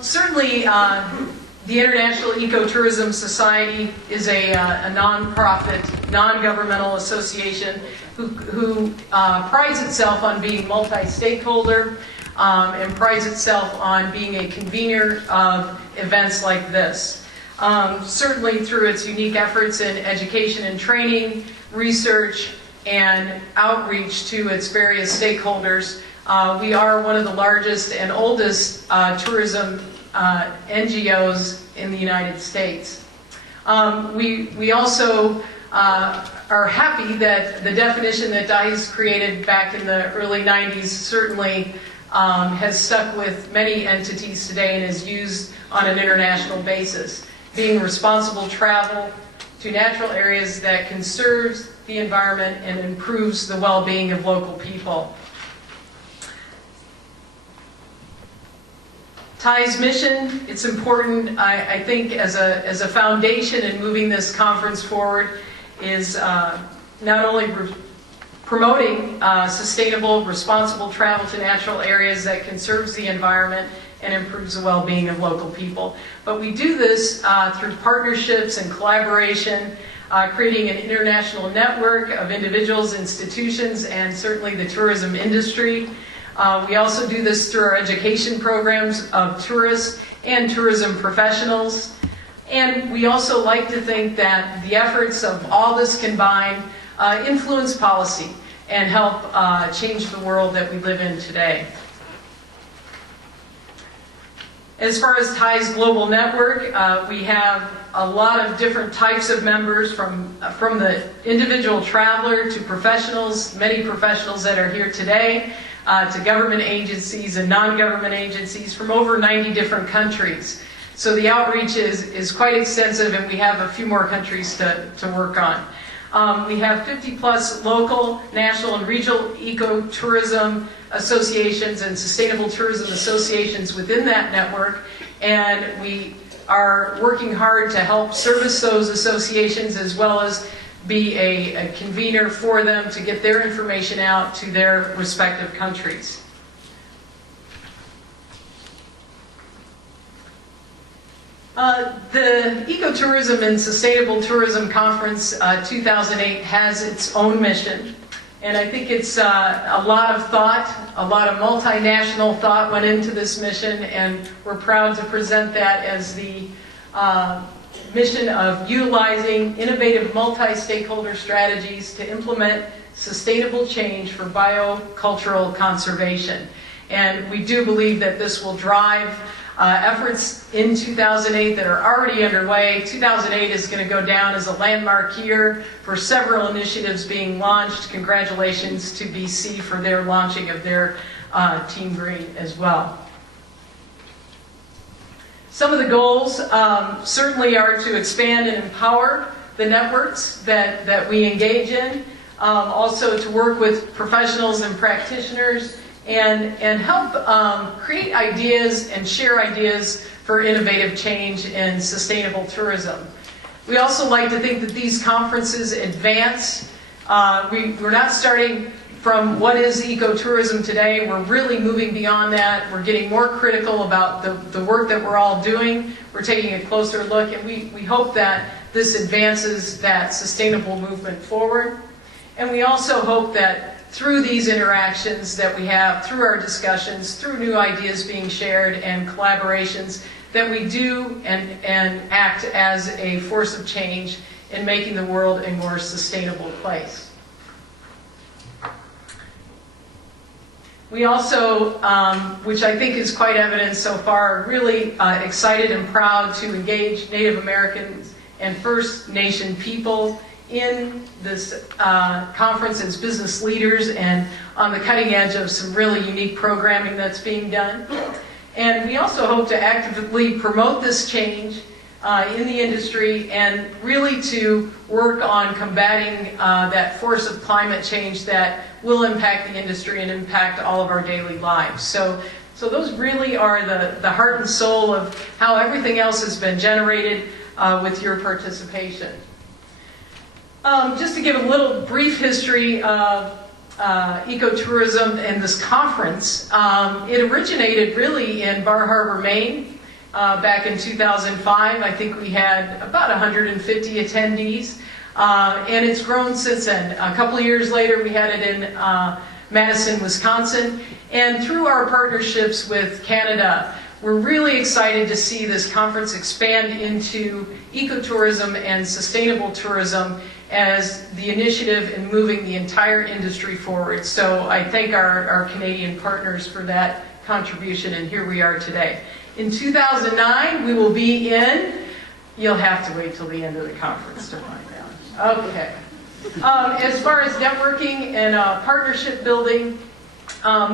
Certainly, the International Ecotourism Society is a non-profit, non-governmental association who prides itself on being multi-stakeholder and prides itself on being a convener of events like this. Certainly through its unique efforts in education and training, research, and outreach to its various stakeholders, we are one of the largest and oldest tourism NGOs in the United States. We also are happy that the definition that DICE created back in the early 90s certainly has stuck with many entities today and is used on an international basis, being responsible travel to natural areas that conserves the environment and improves the well-being of local people. TIE's mission, it's important, I think, as a foundation in moving this conference forward, is not only promoting sustainable, responsible travel to natural areas that conserves the environment and improves the well-being of local people, but we do this through partnerships and collaboration, creating an international network of individuals, institutions, and certainly the tourism industry. We also do this through our education programs of tourists and tourism professionals. And we also like to think that the efforts of all this combined influence policy and help change the world that we live in today. As far as TIE's global network, we have a lot of different types of members, from the individual traveler to professionals, many professionals that are here today, to government agencies and non-government agencies from over 90 different countries. So the outreach is quite extensive, and we have a few more countries to work on. We have 50 plus local, national, and regional ecotourism associations and sustainable tourism associations within that network, and we are working hard to help service those associations as well as be a convener for them to get their information out to their respective countries. The Ecotourism and Sustainable Tourism Conference 2008 has its own mission, and I think it's a lot of thought, a lot of multinational thought went into this mission, and we're proud to present that as the mission of utilizing innovative multi-stakeholder strategies to implement sustainable change for biocultural conservation. And we do believe that this will drive efforts in 2008 that are already underway. 2008 is going to go down as a landmark year for several initiatives being launched. Congratulations to BC for their launching of their Team Green as well. Some of the goals certainly are to expand and empower the networks that we engage in, also to work with professionals and practitioners and help create ideas and share ideas for innovative change in sustainable tourism. We also like to think that these conferences advance. We're not starting from what is ecotourism today. We're really moving beyond that. We're getting more critical about the work that we're all doing. We're taking a closer look, and we hope that this advances that sustainable movement forward. And we also hope that through these interactions that we have, through our discussions, through new ideas being shared and collaborations, that we do and act as a force of change in making the world a more sustainable place. We also, which I think is quite evident so far, are really excited and proud to engage Native Americans and First Nation people in this conference as business leaders and on the cutting edge of some really unique programming that's being done. And we also hope to actively promote this change in the industry and really to work on combating that force of climate change that will impact the industry and impact all of our daily lives. So those really are the heart and soul of how everything else has been generated with your participation. Just to give a little brief history of ecotourism and this conference. It originated really in Bar Harbor, Maine, back in 2005. I think we had about 150 attendees, and it's grown since then. A couple of years later, we had it in Madison, Wisconsin, and through our partnerships with Canada, we're really excited to see this conference expand into ecotourism and sustainable tourism as the initiative in moving the entire industry forward. So I thank our Canadian partners for that contribution, and here we are today. In 2009, we will be in, you'll have to wait till the end of the conference to find out. Okay. As far as networking and partnership building,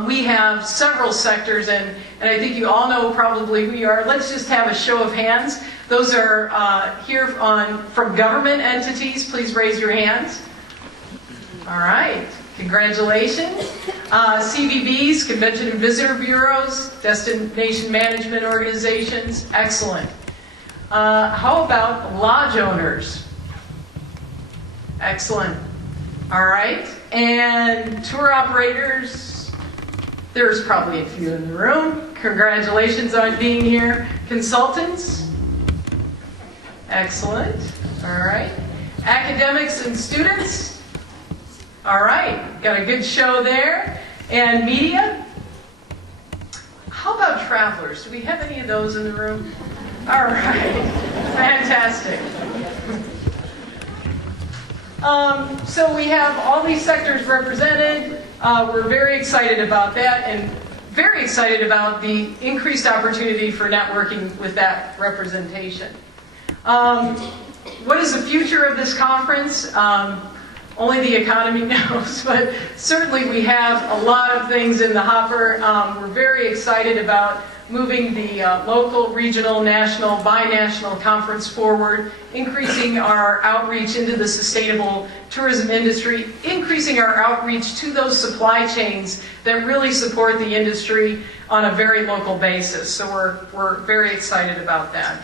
we have several sectors, and I think you all know probably who you are. Let's just have a show of hands. Those are here from government entities. Please raise your hands. All right. Congratulations. CVBs, Convention and Visitor Bureaus, Destination Management Organizations. Excellent. How about lodge owners? Excellent. All right. And tour operators, there's probably a few in the room. Congratulations on being here. Consultants? Excellent. All right. Academics and students? All right. Got a good show there. And media? How about travelers? Do we have any of those in the room? All right. Fantastic. So we have all these sectors represented. We're very excited about that, and very excited about the increased opportunity for networking with that representation. What is the future of this conference? Only the economy knows, but certainly we have a lot of things in the hopper. We're very excited about moving the local, regional, national, binational conference forward, increasing our outreach into the sustainable tourism industry, increasing our outreach to those supply chains that really support the industry on a very local basis. So we're very excited about that.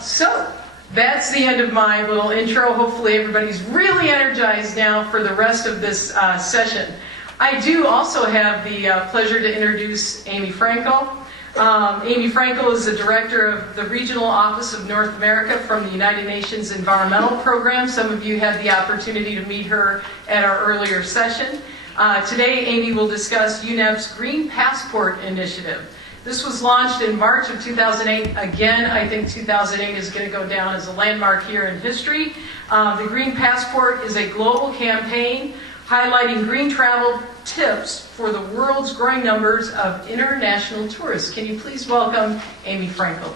So that's the end of my little intro. Hopefully everybody's really energized now for the rest of this session. I do also have the pleasure to introduce Amy Frankel. Amy Frankel is the director of the Regional Office of North America from the United Nations Environmental Program. Some of you had the opportunity to meet her at our earlier session. Today, Amy will discuss UNEP's Green Passport Initiative. This was launched in March of 2008. Again, I think 2008 is going to go down as a landmark here in history. The Green Passport is a global campaign highlighting green travel tips for the world's growing numbers of international tourists. Can you please welcome Amy Frankel?